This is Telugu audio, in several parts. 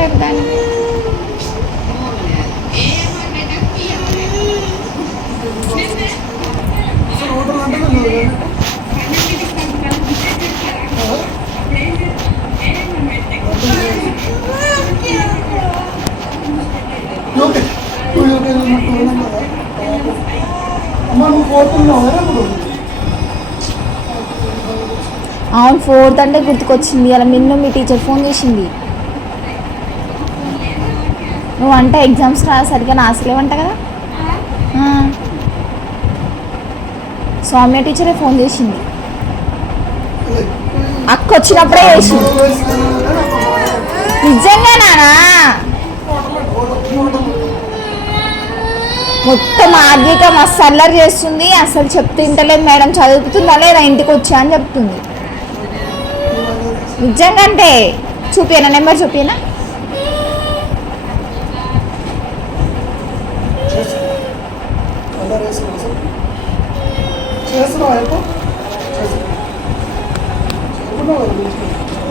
కలర్ దాని అవును 4th అంటే గుర్తుకొచ్చింది. అలా నిన్ను మీ టీచర్ ఫోన్ చేసింది. నువ్వు అంటే ఎగ్జామ్స్ సరిగ్గా రాసలేవంట కదా. సౌమ్య టీచరే ఫోన్ చేసింది. అక్క వచ్చినప్పుడే చేసింది. నిజంగానా? మొత్తం ఆర్థిక మస్తు అల్లరి చేస్తుంది. అసలు చెప్తుంటలేదు మేడం, చదువుతుందా లేదా ఇంటికి వచ్చా అని చెప్తుంది. నిజంగా అంటే చూపియనా, నెంబర్ చూపియనా?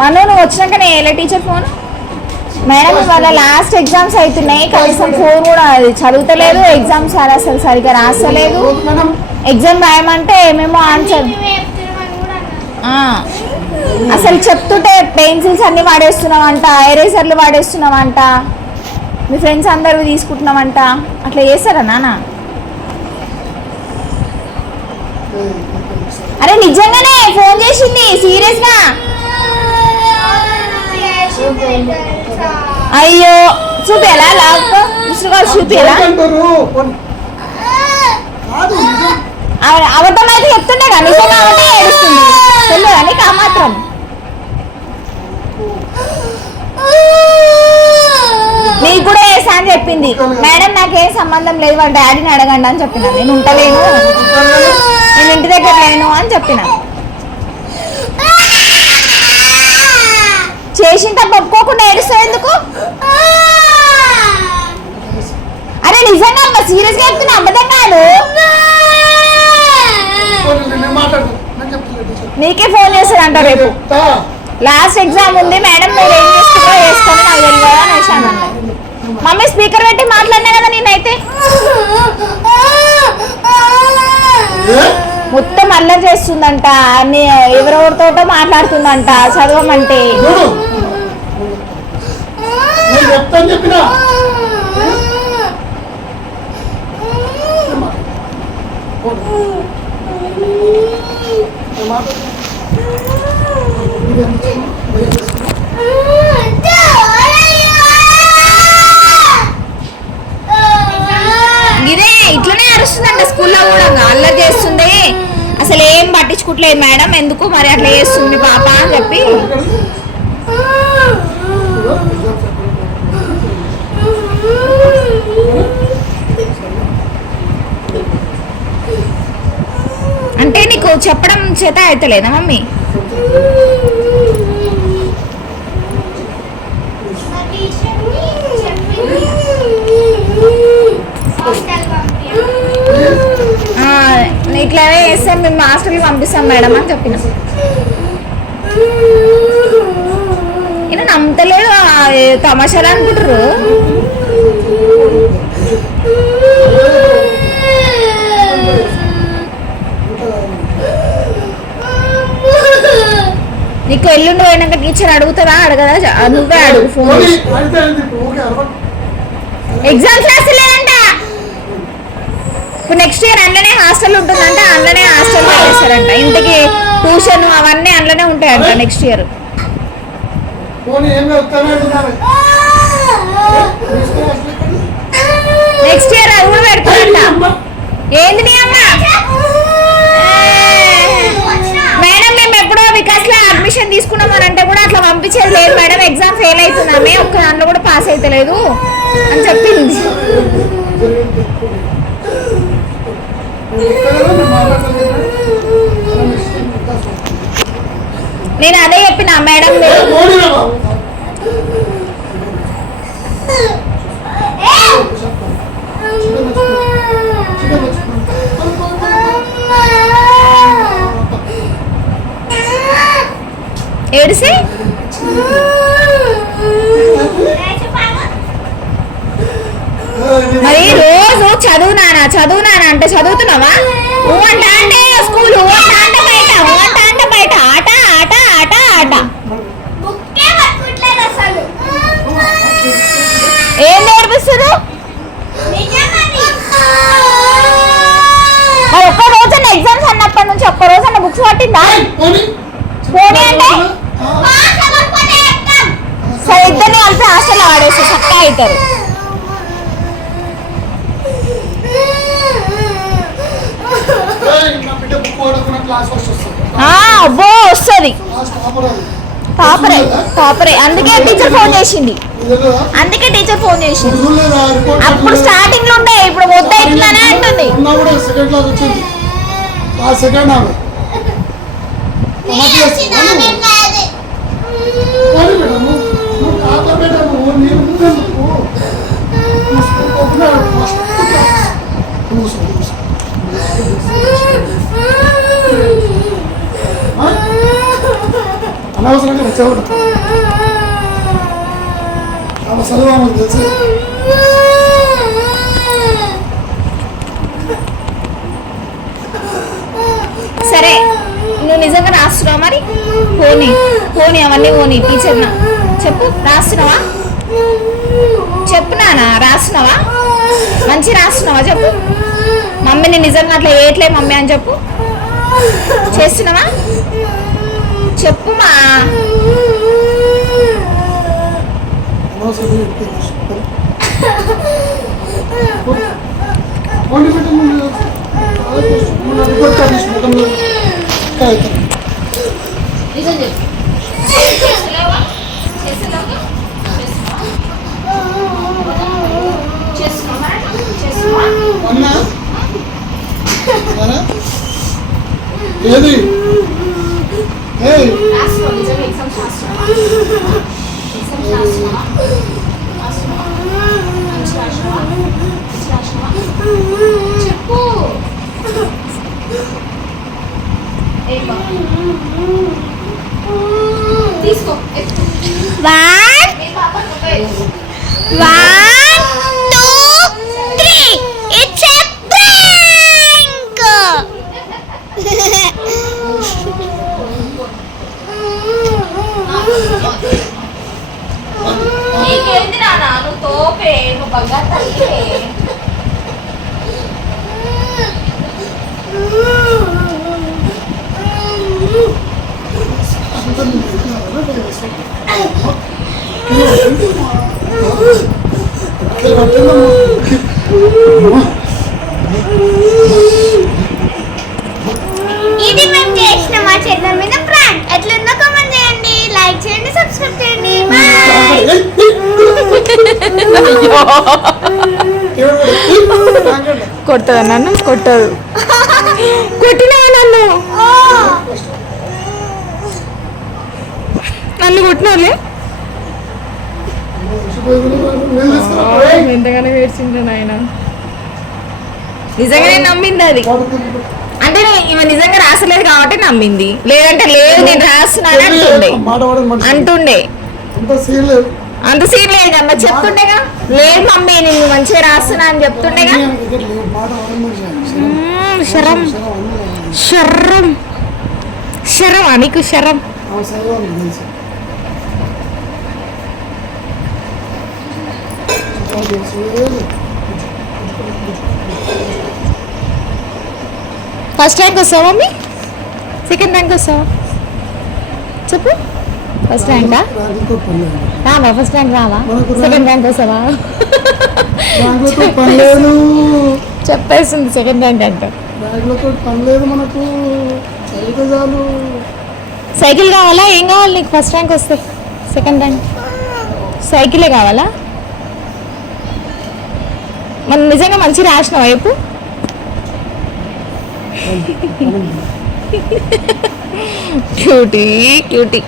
మను నువ్వు వచ్చినాక నేను ఎలా టీచర్ ఫోన్ మేడం ఇవాళ లాస్ట్ ఎగ్జామ్స్ అవుతున్నాయి, కనీసం ఫోన్ కూడా అది చదువుతలేదు. ఎగ్జామ్స్ అసలు సరిగ్గా రాస్తలేదు. ఎగ్జామ్ రాయమంటే ఏమేమో ఆన్సర్ అసలు చెప్తుంటే పెన్సిల్స్ అన్నీ వాడేస్తున్నామంట, ఎరేజర్లు వాడేస్తున్నామంట, మీ ఫ్రెండ్స్ అందరూ తీసుకుంటున్నామంట. అట్లా చేస్తారా నాన్న? అరే నిజంగానే ఫోన్ చేసింది సీరియస్గా. అయ్యో చూపేలా లాక్ చూపేలా అబద్ధం అయితే చెప్తుండే కానీ నిజంగా అంటే ఏడుస్తుంది. తెలియదా నీకు ఆ మాత్రం? నీకు కూడా వేసా అని చెప్పింది మేడం. నాకేం సంబంధం లేదు, వాళ్ళ డాడీని అడగండి అని చెప్పిన. నేను ఉంటలేను, నేను ఇంటి దగ్గర లేను అని చెప్పిన. చేసింట పప్పుకోకుండా ఏడుస్తావు ఎందుకు? అరే నిజంగా అమ్మ సీరియస్గా చెప్తున్నా, అబద్ధం కాదు. నీకే ఫోన్ చేశారంట రేపు లాస్ట్ ఎగ్జామ్ ఉంది మేడం, మీరు ఏం చేసుకుంటో వేసుకొని నాకు తెలియదా అని వేసాను. మమ్మీ స్పీకర్ పెట్టి మాట్లాడినా కదా నేనైతే. మొత్తం అల్లరి చేస్తుందంట, ఎవరెవరితోటో మాట్లాడుతుందంట చదవమంటే. ఇదే ఇట్లనే అరుస్తుందంట స్కూల్లో కూడా, అల్లరి చేస్తుంది. అసలు ఏం పట్టించుకోవట్లేదు మేడం, ఎందుకు మరి అట్లా చేస్తుంది పాప అని చెప్పి. అంటే నీకు చెప్పడం చేత అవుతలేదా మమ్మీ? ఇట్లా వేస్తాం మేము హాస్టల్కి పంపిస్తాం మేడం అని చెప్పిన. ఈయన నమ్మతలేడు, తమాషాలు అనుకుంటారు. నీకు ఎల్లుండి పోయినాక టీచర్ అడుగుతుందా అడగదా? నువ్వే అడుగు ఫోన్. ఎగ్జామ్స్ రాస్తలేదంట. ఇప్పుడు నెక్స్ట్ ఇయర్ అందులోనే హాస్టల్ ఉంటుందంట, అందులోనే హాస్టల్లో వేస్తారంట. ఇంటికి ట్యూషన్ అవన్నీ అందులోనే ఉంటాయంట నెక్స్ట్ ఇయర్. నెక్స్ట్ ఇయర్ అది కూడా పెడతారంట. ఏంది నీ అమ్మ? మేడం మేము ఎప్పుడో వికాస్లో అడ్మిషన్ తీసుకున్నామని అంటే కూడా అట్లా పంపించేది లేదు మేడం, ఎగ్జామ్ ఫెయిల్ అవుతున్నామే, ఒక్క దాంట్లో కూడా పాస్ అవుతలేదు అని చెప్పింది. నేను అదే చెప్పిన మేడం. ఏడిసి మరి రోజు చదువు నానా అంటే చదువుతున్నావా? ఊ అంట అంటే స్కూల్, ఊ అంట అంటే బయట, ఊ అంట అంటే బయట, ఆట ఆట ఆట ఆట. ఏం నేర్పిస్తారు? మరి ఒక్క రోజన్న ఎగ్జామ్స్ అన్నప్పటి నుంచి ఒక్క రోజన్న బుక్స్ పట్టిందా? పోనీ అంటే సరే ఇద్దరిని కలిపి హాస్టల్లో వాడేస్తే చక్కగా అవుతారు. అబ్బో వస్తుంది టాపరే. అందుకే టీచర్ ఫోన్ చేసింది. అప్పుడు స్టార్టింగ్ లో ఉండే, ఇప్పుడు వద్ద అవుతుందనే అంటుంది. అనవసరంగా వచ్చేవాడు చదువు తెలుసు. సరే నువ్వు నిజంగా రాస్తున్నావా? మరి పోనీ అవన్నీ పోనీ. టీచర్ చెప్పు, రాస్తున్నావా? చెప్పు నాన్న, రాస్తున్నావా? మంచి రాస్తున్నావా చెప్పు. మమ్మీని నిజంగా అట్లా ఏట్లే మమ్మీ అని చెప్పు. చేస్తున్నావా చెప్పుమా. ఏది చెప్పు. తీసుకో. 1 2 3. It's a prank. నీకేంది నాన్న, నువ్వు తోపే, నువ్వు బంగారు తల్లి. ఇది మేము చేసిన మా చెల్లెల మీద ప్రాంక్. ఎట్లుందో కామెంట్ చేయండి, లైక్ చేయండి, సబ్స్క్రైబ్ చేయండి. కొడుతుందా నన్ను? కొట్టదు. కొట్టినావా నన్ను కొట్టినోళ్ళే ఎంతగానో ఏడ్చిండ్రు నాయన. నిజంగానే నమ్మింది అది. అంటే ఇవి నిజంగా రాసలేదు కాబట్టి నమ్మింది, లేదంటే లేదు నేను రాస్తున్నాను అంటుండే. అంత సీన్ లేదు అమ్మ, చెప్తుండేగా. లేదు మమ్మీ నేను మంచిగా రాస్తున్నా అని చెప్తుండేగా. శరం శరం శరమా నీకు? శరం ఫస్ట్ ర్యాంక్ వస్తావా మమ్మీ? సెకండ్ ర్యాంక్ వస్తావా చెప్పు. ఫస్ట్ ర్యాంకా రావా? ఫస్ట్ ర్యాంక్ రావా? సెకండ్ ర్యాంక్ వస్తావా? చెప్పేస్తుంది సెకండ్ ర్యాంక్ అంటే. సైకిల్ కావాలా? ఏం కావాలి నీకు ఫస్ట్ ర్యాంక్ వస్తే? సెకండ్ ర్యాంక్ సైకిలే కావాలా? మనం నిజంగా మంచి రాసినావా చెప్పు. Cutie cutie.